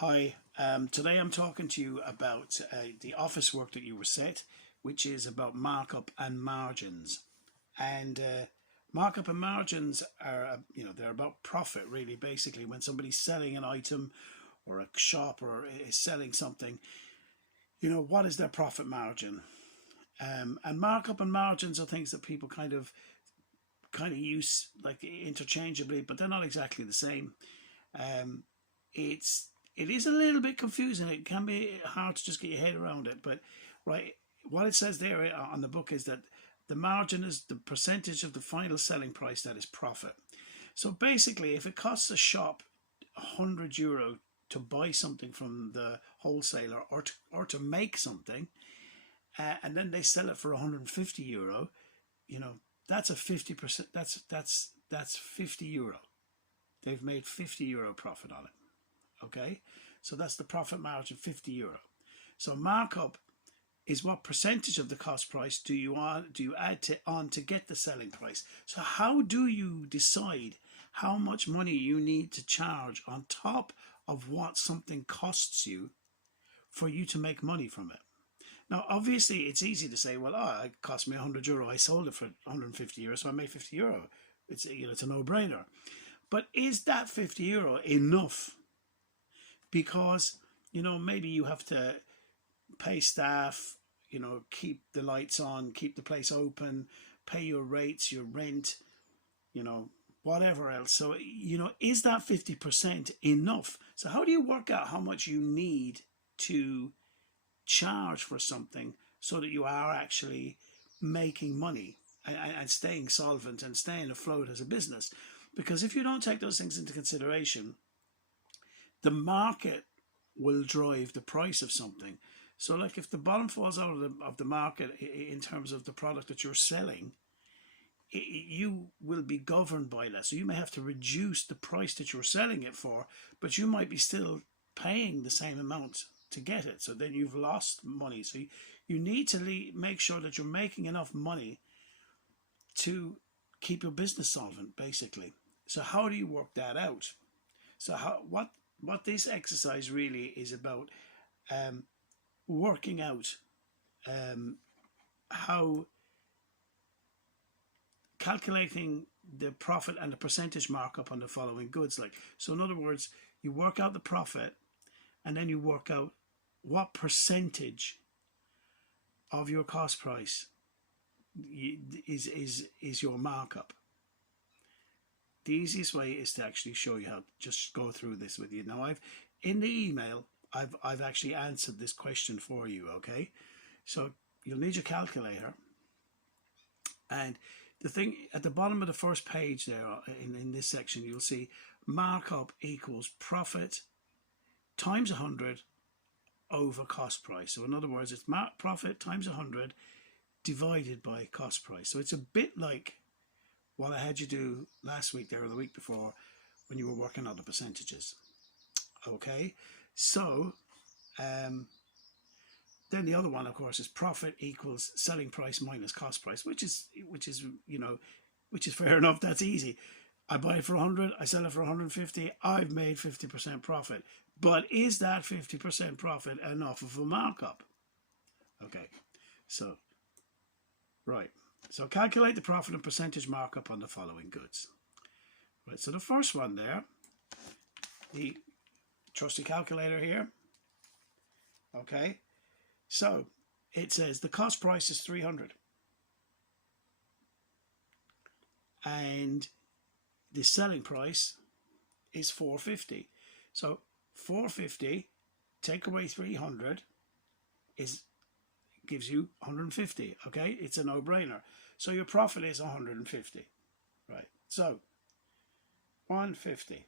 Hi, today I'm talking to you about the office work that you were set, which is about markup and margins. And markup and margins are, they're about profit really. Basically, when somebody's selling an item or a shop or is selling something, what is their profit margin? And markup and margins are things that people kind of use like interchangeably, but they're not exactly the same. Um, it's it is a little bit confusing. It can be hard to just get your head around it. But right, what it says there on the book is that the margin is the percentage of the final selling price that is profit. So basically, if it costs a shop €100 to buy something from the wholesaler or to make something, and then they sell it for €150, you know that's a 50%. That's €50. They've made €50 profit on it. Okay, so that's the profit margin, €50. So markup is what percentage of the cost price do you add on to get the selling price. So how do you decide how much money you need to charge on top of what something costs you for you to make money from it? Now, obviously, it's easy to say, well, it cost me €100. I sold it for €150, so I made €50. It's a no-brainer. But is that €50 enough? Because maybe you have to pay staff, keep the lights on, keep the place open, pay your rates, your rent, you know, whatever else. So is that 50% enough? So how do you work out how much you need to charge for something so that you are actually making money and staying solvent and staying afloat as a business? Because if you don't take those things into consideration, the market will drive the price of something. So, like, if the bottom falls out of the market in terms of the product that you're selling, you will be governed by that. So you may have to reduce the price that you're selling it for, but you might be still paying the same amount to get it. So then you've lost money. So you need to make sure that you're making enough money to keep your business solvent, basically. So how do you work that out? So what this exercise really is about, um, working out how calculating the profit and the percentage markup on the following goods. Like, so in other words, you work out the profit and then you work out what percentage of your cost price is your markup. The easiest way is to actually show you how. Just go through this with you. Now, in the email, I've actually answered this question for you. Okay, so you'll need your calculator, and the thing at the bottom of the first page there in this section, you'll see markup equals profit times 100 over cost price. So in other words, it's profit times 100 divided by cost price. So it's a bit like what I had you do last week there or the week before when you were working on the percentages. Okay, so then the other one, of course, is profit equals selling price minus cost price, which is fair enough. That's easy. I buy it for 100, I sell it for 150. I've made 50% profit. But is that 50% profit enough of a markup? Okay, so right. So calculate the profit and percentage markup on the following goods. Right. So the first one there, the trusty calculator here. Okay. So it says the cost price is 300 and the selling price is 450. So 450 take away 300 gives you 150. Okay, it's a no-brainer. So your profit is 150. Right. So 150.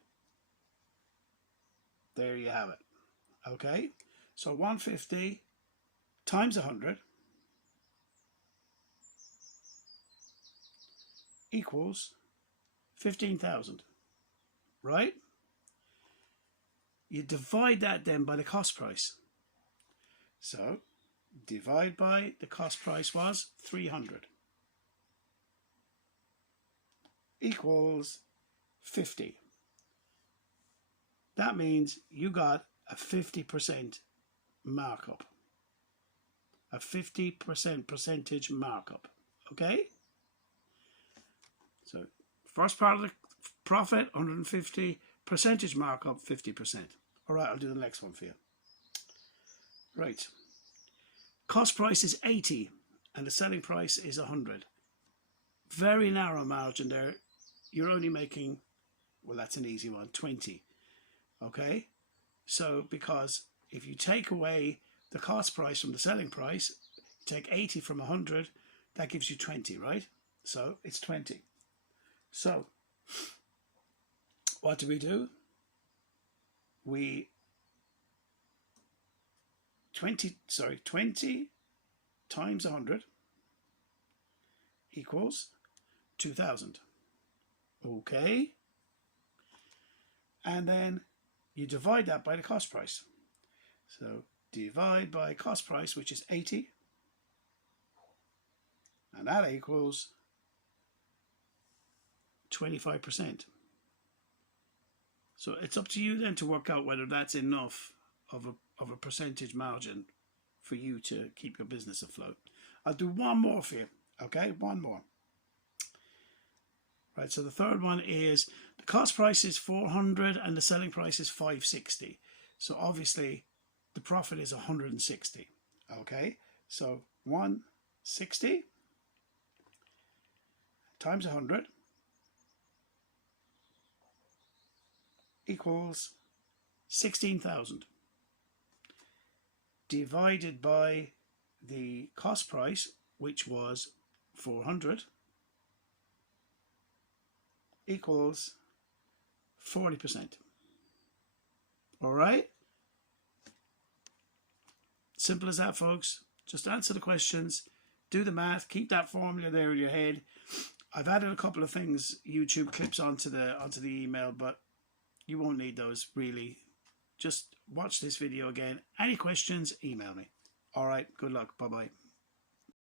There you have it. Okay. So 150 times 100 equals 15,000, right? You divide that then by the cost price. So divide by the cost price was 300 equals 50. That means you got a 50% markup. A 50% percentage markup. Okay? So first part of the profit, 150, percentage markup, 50%. All right, I'll do the next one for you. Right. Cost price is 80 and the selling price is 100. Very narrow margin there. You're only making, well, that's an easy one, 20. Okay? So because if you take away the cost price from the selling price, take 80 from 100, that gives you 20, right? So it's 20. So what do? 20 times 100 equals 2,000. Okay. And then you divide that by the cost price. So divide by cost price, which is 80. And that equals 25%. So it's up to you then to work out whether that's enough of a percentage margin for you to keep your business afloat. I'll do one more for you. Okay, one more. Right, so the third one is the cost price is 400 and the selling price is 560. So obviously the profit is 160. Okay, so 160 times 100 equals 16,000 divided by the cost price, which was 400, equals 40%. All right? Simple as that, folks. Just answer the questions, do the math, keep that formula there in your head. I've added a couple of things, YouTube clips onto the email, but you won't need those really. Just watch this video again. Any questions, email me. All right, good luck. Bye-bye.